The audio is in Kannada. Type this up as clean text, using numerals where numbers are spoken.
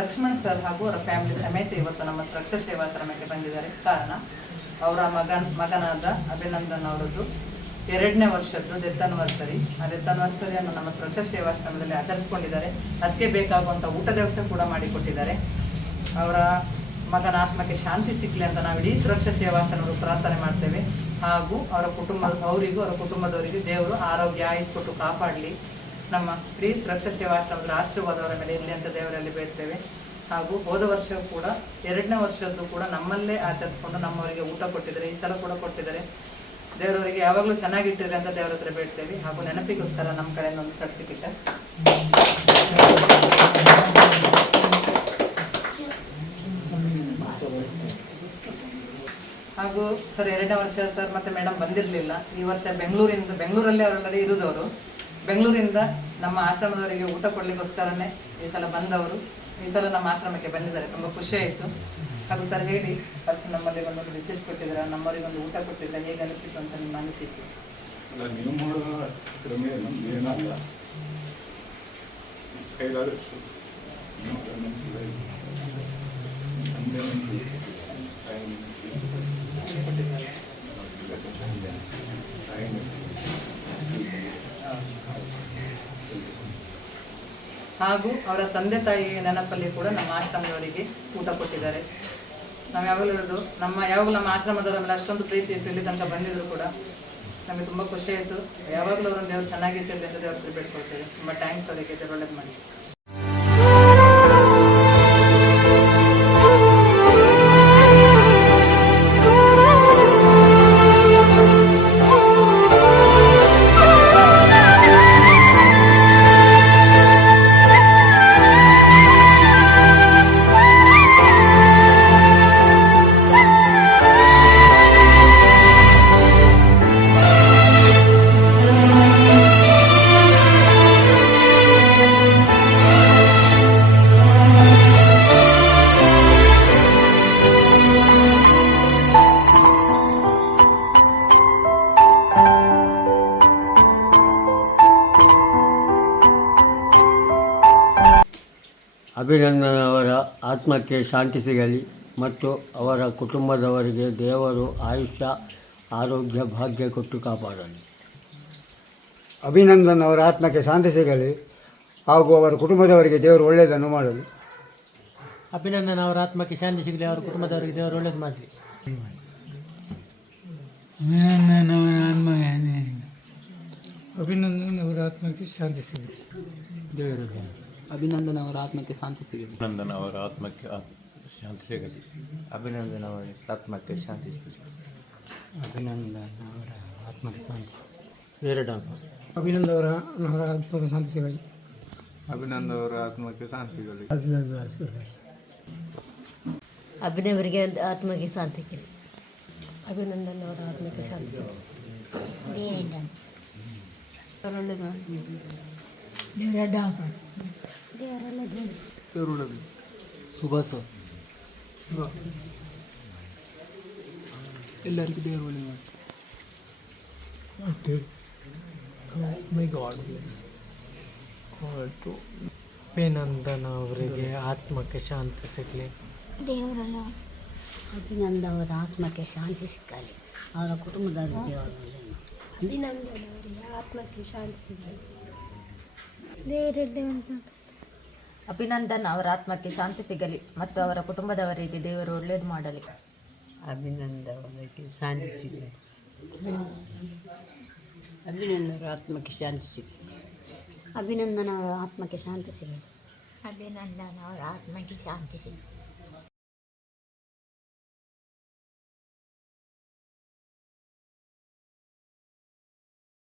ಲಕ್ಷ್ಮಣ್ ಸರ್ ಹಾಗೂ ಅವರ ಫ್ಯಾಮಿಲಿ ಸಮೇತ ಇವತ್ತು ನಮ್ಮ ಸುರಕ್ಷಾ ಸೇವಾಶ್ರಮಕ್ಕೆ ಬಂದಿದ್ದಾರೆ. ಕಾರಣ ಅವರ ಮಗನಾದ ಅಭಿನಂದನ್ ಅವರದ್ದು 2ನೇ ವರ್ಷದ್ದು ಡೆತ್ ಆನಿವರ್ಸರಿ. ಆ ಡೆತ್ ಆನಿವರ್ಸರಿಯನ್ನು ನಮ್ಮ ಸುರಕ್ಷಾ ಸೇವಾಶ್ರಮದಲ್ಲಿ ಆಚರಿಸಿಕೊಂಡಿದ್ದಾರೆ. ಅದಕ್ಕೆ ಬೇಕಾಗುವಂಥ ಊಟದ ವ್ಯವಸ್ಥೆ ಕೂಡ ಮಾಡಿಕೊಟ್ಟಿದ್ದಾರೆ. ಅವರ ಮಗನ ಆತ್ಮಕ್ಕೆ ಶಾಂತಿ ಸಿಕ್ಕಲಿ ಅಂತ ನಾವು ಇಡೀ ಸುರಕ್ಷಾ ಸೇವಾಶ್ರಮರು ಪ್ರಾರ್ಥನೆ ಮಾಡ್ತೇವೆ. ಹಾಗೂ ಅವರ ಕುಟುಂಬದವರಿಗೆ ದೇವರು ಆರೋಗ್ಯ ಆಯುಸ್ ಕೊಟ್ಟು ಕಾಪಾಡಲಿ. ನಮ್ಮ ಇಡೀ ಸುರಕ್ಷಾ ಸೇವಾಶ್ರಮದ ಆಶೀರ್ವಾದವರ ಮೇಲೆ ಇರಲಿ ಅಂತ ದೇವರಲ್ಲಿ ಬೇಡ್ತೇವೆ. ಹಾಗೂ ಹೋದ ವರ್ಷ ಕೂಡ 2ನೇ ವರ್ಷದ್ದು ಕೂಡ ನಮ್ಮಲ್ಲೇ ಆಚರಿಸ್ಕೊಂಡು ನಮ್ಮವರಿಗೆ ಊಟ ಕೊಟ್ಟಿದ್ದಾರೆ. ಈ ಸಲ ಕೂಡ ಕೊಟ್ಟಿದ್ದಾರೆ. ದೇವರವರಿಗೆ ಯಾವಾಗಲೂ ಚೆನ್ನಾಗಿಟ್ಟಿರಲಿ ಅಂತ ದೇವರ ಹತ್ರ ಬೇಡ್ತೇವೆ. ಹಾಗೂ ನೆನಪಿಗೋಸ್ಕರ ನಮ್ಮ ಕಡೆಯಿಂದ ಒಂದು ಸರ್ಟಿಫಿಕೇಟ್. ಹಾಗೂ ಸರ್ 2ನೇ ವರ್ಷ ಸರ್ ಮತ್ತೆ ಮೇಡಮ್ ಬಂದಿರಲಿಲ್ಲ. ಈ ವರ್ಷ ಬೆಂಗಳೂರಲ್ಲೇ ಅವರೆಲ್ಲರೂ ಇರುವುದವರು. ಬೆಂಗಳೂರಿಂದ ನಮ್ಮ ಆಶ್ರಮದವರಿಗೆ ಊಟ ಕೊಡ್ಲಿಕ್ಕೋಸ್ಕರನೇ ಈ ಸಲ ಬಂದವರು. ಈ ಸಲ ನಮ್ಮ ಆಶ್ರಮಕ್ಕೆ ಬಂದಿದ್ದಾರೆ. ತುಂಬ ಖುಷಿ ಆಯಿತು. ಹಾಗೂ ಸರ್ ಹೇಳಿ, ಫಸ್ಟ್ ನಮ್ಮಲ್ಲಿ ಒಂದು ರಿಸೀಟ್ ಕೊಟ್ಟಿದ್ದಾರೆ, ನಮ್ಮವರಿಗೆ ಒಂದು ಊಟ ಕೊಟ್ಟಿದ್ದಾರೆ, ಹೇಗೆ ಅನಿಸಿತು ಅಂತ ನಿಮ್ಮ ಅನಿಸಿಕೆ? ಹಾಗೂ ಅವರ ತಂದೆ ತಾಯಿಯ ನೆನಪಲ್ಲಿ ಕೂಡ ನಮ್ಮ ಆಶ್ರಮದವರಿಗೆ ಊಟ ಕೊಟ್ಟಿದ್ದಾರೆ. ನಾವು ಯಾವಾಗಲೂ ಹೇಳೋದು, ಯಾವಾಗಲೂ ನಮ್ಮ ಆಶ್ರಮದವರ ಮೇಲೆ ಅಷ್ಟೊಂದು ಪ್ರೀತಿ ಇತ್ತು. ಇಲ್ಲಿ ತನಕ ಬಂದಿದ್ರು ಕೂಡ ನಮಗೆ ತುಂಬ ಖುಷಿ ಆಯಿತು. ಯಾವಾಗಲೂ ಅವರನ್ನು ದೇವರು ಚೆನ್ನಾಗಿಟ್ಟಿರಲಿ ಅಂತ ದೇವ್ರ ಹತ್ರ ಬೇಡ್ಕೊಳ್ತೇವೆ. ತುಂಬ ಥ್ಯಾಂಕ್ಸ್ ಅವರಿಗೆ, ದೇವರು ಒಳ್ಳೇದು ಮಾಡಿ. ಅಭಿನಂದನ್ ಅವರ ಆತ್ಮಕ್ಕೆ ಶಾಂತಿ ಸಿಗಲಿ ಮತ್ತು ಅವರ ಕುಟುಂಬದವರಿಗೆ ದೇವರು ಆಯುಷ್ಯ ಆರೋಗ್ಯ ಭಾಗ್ಯ ಕೊಟ್ಟು ಕಾಪಾಡಲಿ. ಅಭಿನಂದನ್ ಅವರ ಆತ್ಮಕ್ಕೆ ಶಾಂತಿ ಸಿಗಲಿ ಹಾಗೂ ಅವರ ಕುಟುಂಬದವರಿಗೆ ದೇವರು ಒಳ್ಳೆಯದನ್ನು ಮಾಡಲಿ. ಅಭಿನಂದನ್ ಅವರ ಆತ್ಮಕ್ಕೆ ಶಾಂತಿ ಸಿಗಲಿ, ಅವರ ಕುಟುಂಬದವರಿಗೆ ದೇವರು ಒಳ್ಳೆಯದು ಮಾಡಲಿ. ಅಭಿನಂದನ್ ಅವರ ಆತ್ಮಕ್ಕೆ ಶಾಂತಿ ಸಿಗಲಿ. ಅಭಿನಂದನ್ ಅವರ ಆತ್ಮಕ್ಕೆ ಶಾಂತಿ ಸಿಗಲಿ. ಅಭಿನಂದನ್ ಅವರ ಆತ್ಮಕ್ಕೆ ಶಾಂತಿ ಸಿಗಲಿ. ಅಭಿನಂದನ್ ಅವರ ಆತ್ಮಕ್ಕೆ ಶಾಂತಿ ಸಿಗಲಿ. ಅಭಿನಂದನ್ ಅವರ ಆತ್ಮಕ್ಕೆ ಶಾಂತಿ. ಅಭಿನಂದನ್ ಅವರ ಆತ್ಮಕ್ಕೆ ಶಾಂತಿ ಸಿಗಲಿ. ಅಭಿನಂದನ್ ಅವರ ಆತ್ಮಕ್ಕೆ ಶಾಂತಿ ಸಿಗಲಿ. ಅಭಿನವರಿಗೆ ಆತ್ಮಕ್ಕೆ ಶಾಂತಿ ಸಿಗಲಿ. ಅಭಿನಂದನ್ ಅವರ ಆತ್ಮಕ್ಕೆ ಶಾಂತಿ ಸಿಗಲಿ. ಸುಭಾಸ ಎಲ್ಲರಿಗೂ ದೇವರು ಒಳ್ಳೆ ಅಭಿನಂದನ್ ಅವರಿಗೆ ಆತ್ಮಕ್ಕೆ ಶಾಂತಿ ಸಿಗಲಿ. ದೇವರಲ್ಲ ಅಭಿನಂದನ್ ಅವರ ಆತ್ಮಕ್ಕೆ ಶಾಂತಿ ಸಿಗಲಿ. ಅವರ ಕುಟುಂಬದವರಿಗೆ ದೇವರು ಅಭಿನಂದನ್ ಅವರಿಗೆ ಆತ್ಮಕ್ಕೆ ಶಾಂತಿ ಸಿಗಲಿ. ಅಭಿನಂದನ್ ಅವರ ಆತ್ಮಕ್ಕೆ ಶಾಂತಿ ಸಿಗಲಿ ಮತ್ತು ಅವರ ಕುಟುಂಬದವರಿಗೆ ದೇವರು ಒಳ್ಳೆಯದು ಮಾಡಲಿ. ಅಭಿನಂದನ್ ಅವರಿಗೆ ಶಾಂತಿ ಸಿಗಲಿ. ಅಭಿನಂದನ್ ಅವರ ಆತ್ಮಕ್ಕೆ ಶಾಂತಿ ಸಿಗಲಿ. ಅಭಿನಂದನ್ ಅವರ ಆತ್ಮಕ್ಕೆ ಶಾಂತಿ ಸಿಗಲಿ. ಅಭಿನಂದನ್ ಅವರ ಆತ್ಮಕ್ಕೆ ಶಾಂತಿ ಸಿಗಲಿ.